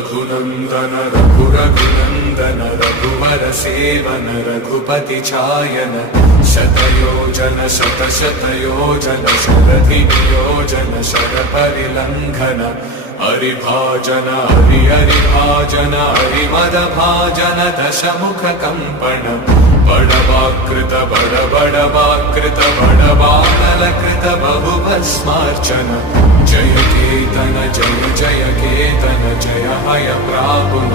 रघुनंदन रघुरघुनंदन रघुवर सेवन रघुपति छायन शतयोजन शतशतयोजन शरधि नियोजन शरपरिलंघन हरिभाजन हरिभाजन हरिमदभाजन दशमुख कंपन बड़वाकृत बड़वाकृत बड़वानलकृत बहुभस्मार्चन जय केतन जय जय केतन जय हय प्रापुन।